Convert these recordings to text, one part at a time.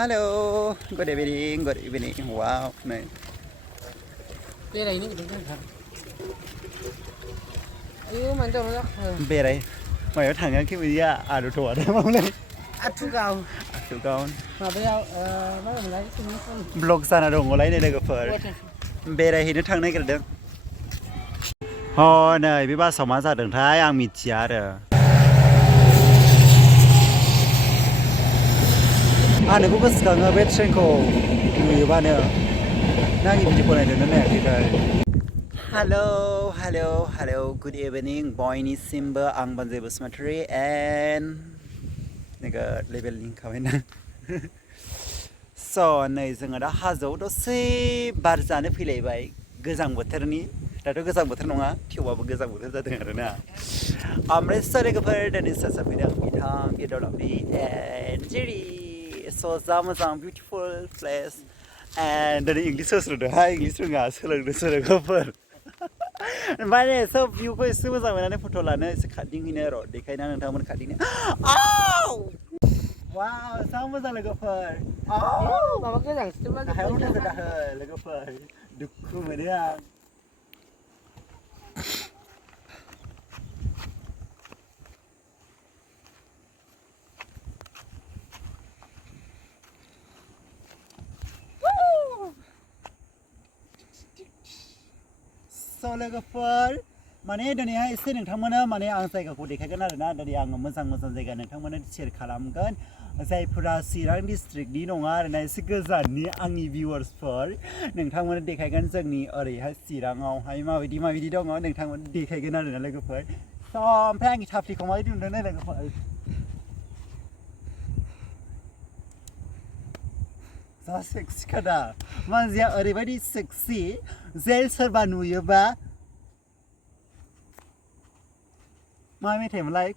Hello, good evening, good evening. Wow, này. Berai ini betul kan? Ayo mantap lah. Berai. Mày có thằng cái gì à đồ thua đấy không lên. Atu kau. Tụi con. Mà bây giờ nó làm lấy cái gì? Blog sana dong lấy này cái phở. Berai thì nó thằng này cái được. Hồi này bị ba sáu má ra đường thái ăn mịt chả rồi. Anh cũng có sẵn ở bên trên cổ người bạn nữa. Nãy giờ mình này được nè thì đây. Hello, good evening. Boy ni Simba ang banjai basmatri and nega level link kawin na. So नै जोङो दा हाजोआव दसे बार जानो फैलायबाय गोजां बोथोरनि दाथ' गोजां बोथोर नङा थेवबाबो गोजां बोथोर जादों आरोना ओमफ्राय सोलोगोफोर दिनै सोर सोर फैदों बिथां बिदलावनि एन्ड जेरि स' जा मोजां बिउटिफुल प्लेस एन्ड दिनै इंलिस होस्रोदोंहाय इंलिस रोङा सोलोंदों सोलोगोफोर माने सब भिउखौ एसे मोजां मोननानै फट' लानो एसे खाथिंहैनो र' देखायना नोंथांमोन खाथिंनो Wow, sao moza logoper. Oh, mama cái rằng chúng nó Hay không được rồi, logoper. Được không rồi đấy à. So logoper. माने दिनैहाय एसे नोंथांमोना माने आं जायगाखौ देखायगोन आरोना दिनै आङो मोजां जायगा नोंथांमोनो शेयार खालामगोन जायफोरा चिरां डिस्ट्रिक्टनि नङा आरोना एसे गोजाननि आंनि भिउवार्सफोर नोंथांमोनो देखायगोन जोंनि ओरैहाय चिराङावहाय माबायदि दङ नोंथांमोनो देखायगोन आरोना लोगोफोर स' ओमफ्राय आंनि थाफ्लिखौ माबायदि नुदों लोगोफोर जा सेक्सि खादा मानसिया ओरैबायदि सेक्सि जे सोरबा नुयोबा मा मेथाइमोनलाय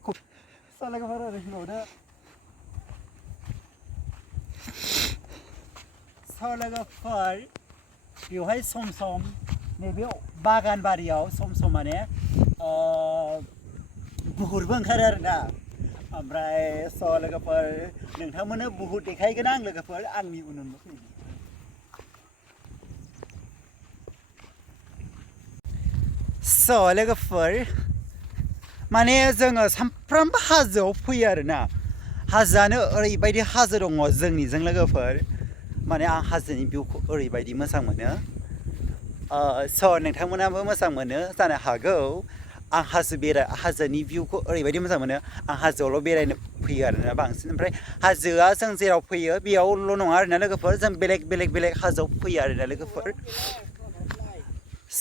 सालायगोफोर ओरै होनहरदो सालायगोफोर बेवहाय सम नैबे बागान बारियाव सम माने बुहुरबो ओंखारो आरोना ओमफ्राय सालायगोफोर नोंथांमोननो बुहुर देखायगोन आं लोगोफोर आंनि उनावनो फैगोन सालायगोफोर माने जोङो सामफ्रामबो हाजोआव फैयो आरोना हाजोआनो ओरैबायदि हाजो दङ जोंनिजों लोगोफोर माने आं हाजोनि भिउखौ ओरैबायदि मोजां मोनो स' नोंथांमोनाबो मोजां मोनो जानो हागौ आं हाजोनि भिउखौ ओरैबायदि मोजां मोनो आं हाजोआवल' बेरायनो फैयो आरोना बांसिन ओमफ्राय हाजोआ जों जेराव फैयो बेयावल' नङा आरोना लोगोफोर जों बेलेग हाजोआव फैयो आरोना लोगोफोर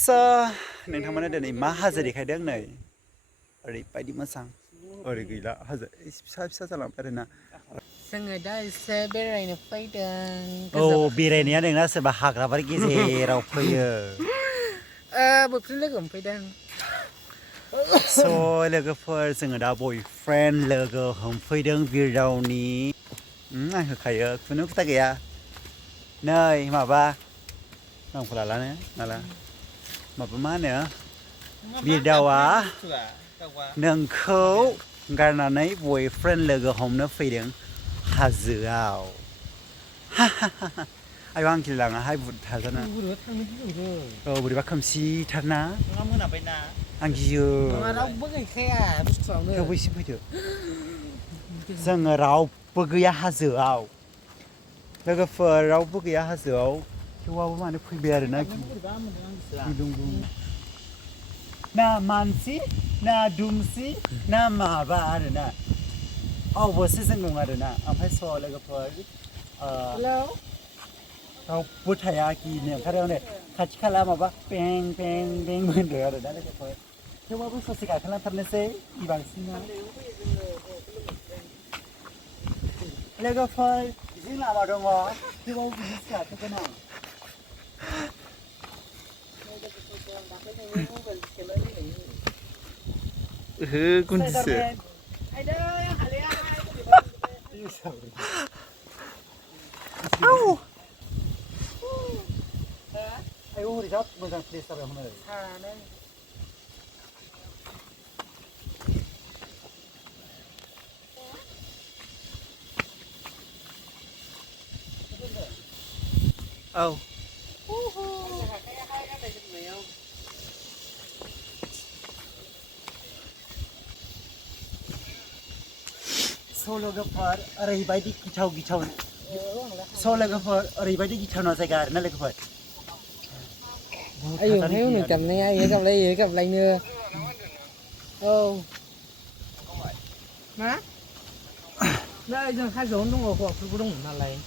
स' नोंथांमोना दिनै मा हाजो देखायदों नै ओरैबायदि मोजां ओरै गैला हाजो फिसा जालांबाय आरोना जोङो दा एसे बेरायनो फैदों औ बेरायनाया नोंना सोरबा हाग्राबारि गेजेराव फैयो बयफ्रेन्ड लोगो हमफैदों स' लोगोफोर जोङो दा बयफ्रेन्ड लोगो हमफैदों बिरदावनि आं होखायो खुनु खोथा गैया नै माबा नामखौ लालानो माला माबा मा होनो बिरदावा नोंखौ गारनानै बयफ्रेन्ड लोगो हमनो फैदों हाजोआव आयौ आं गिलाङाहाय बुद थाजाना औ बोरैबा खोमसिथारना मोनाबायना आं गियो रावबो गैखाया बुस्थुआवनो थेवबो एसे फैदो जोङो रावबो गैया हाजोआव लोगोफोर रावबो गैया हाजोआव थेवबाबो मानो फैबाय आरोना गिलुं ना मानसि ना दुमसि ना माबा आरोना अबसे जों दं आरोना ओमफ्राय स' लोगोफोर रावबो थाया गिनो ओंखारो खाथि खाला माबा पें होनदों आरोना लोगोफोर थेवबाबो ससे गाखोलांथारनोसै बांसिना लोगोफोर बिदि लामा दङ थेवबाबो बिदिसो गाखोगोन आं kunci. Au! Ayo udah mogang place apa mana? औ स' लोगोफोर ओरैबायदि गिथाव स' लोगोफोर ओरैबायदि गिथावना जायगा आरोना लोगोफोर ayo hay udah gamnya ya gam lay nữa oh má đây giờ hai rốn đúng rồi hoặc cứ đúng là lấy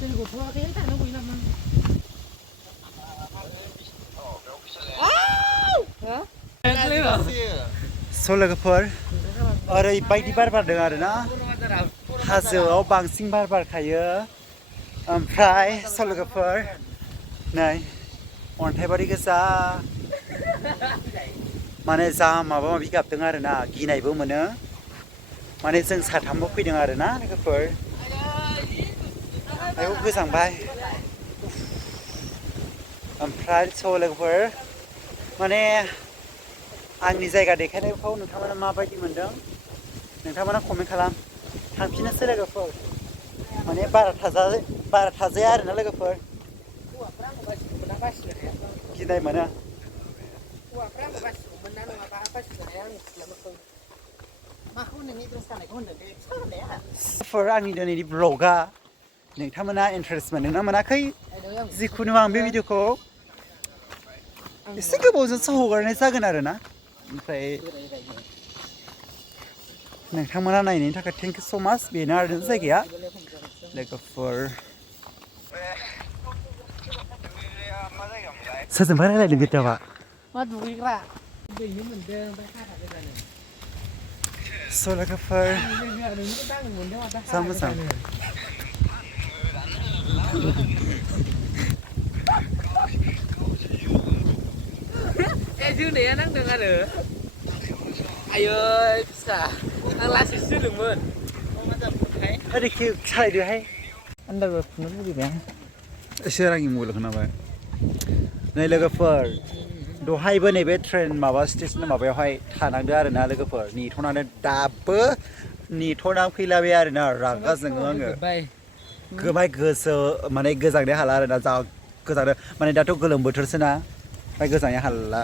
tên của thua cái thằng nó bị làm hả स' लोगोफोर ओरैबायदि बार बारदों आरोना हाजोआव बांसिन बार बारखायो ओमफ्राय स' लोगोफोर नै अन्थाइबारि गोजा माने जा माबा माबि गाबदों आरोना गिनायबो मोनो माने जों साथामबो फैदों आरोना लोगोफोर आयौ गोजांबाय ओमफ्राय स' लोगोफोर माने आंनि जायगा देखायनायखौ नोंथांमोना माबायदि मोनदों नोंथांमोना कमेन्ट खालाम थांफिननोसै लोगोफोर माने बारा थाजाया आरोना लोगोफोर गिनाय मोनो आंनि दिनैनि ब्लगा नोंथांमोना इन्टारेस्ट मोनदोंना मोनाखै जिखुनु आं बे भिडिअखौ एसे गोबावजोंसो हगारनाय जागोन आरोना ओमफ्राय नोंथांमोना नायनायनि थाखाय थेंक इउ स' माच बेनो आरो जायगाया लोगोफोर सोरजोंबा रायलायदों बिदावा मा दुगैग्रा दैनो मोनदों ओमफ्राय हाग्रा गोजानो स' लोगोफोर जा मोजां जोंनाया नांदों आरो आयै फिसा आं लासैसो जोदोंमोन ओरैखि सालायदोहाय आन्दारबो फुनो लुगैबाय आं सोर आंनि मबाइल खोनाबाय नै लोगोफोर दहायबो नैबे ट्रेन माबा स्टेसन माबायावहाय थानांदों आरोना लोगोफोर नेथ'नानै दाबो नेथ'ना फैलाबाय आरोना रागा जोङो आङो गोबाय गोसो माने गोजांनो हाला आरोना जा गोजांनो माने दाथ' गोलोम बोथोरसो ना ओमफ्राय गोजांनो हाला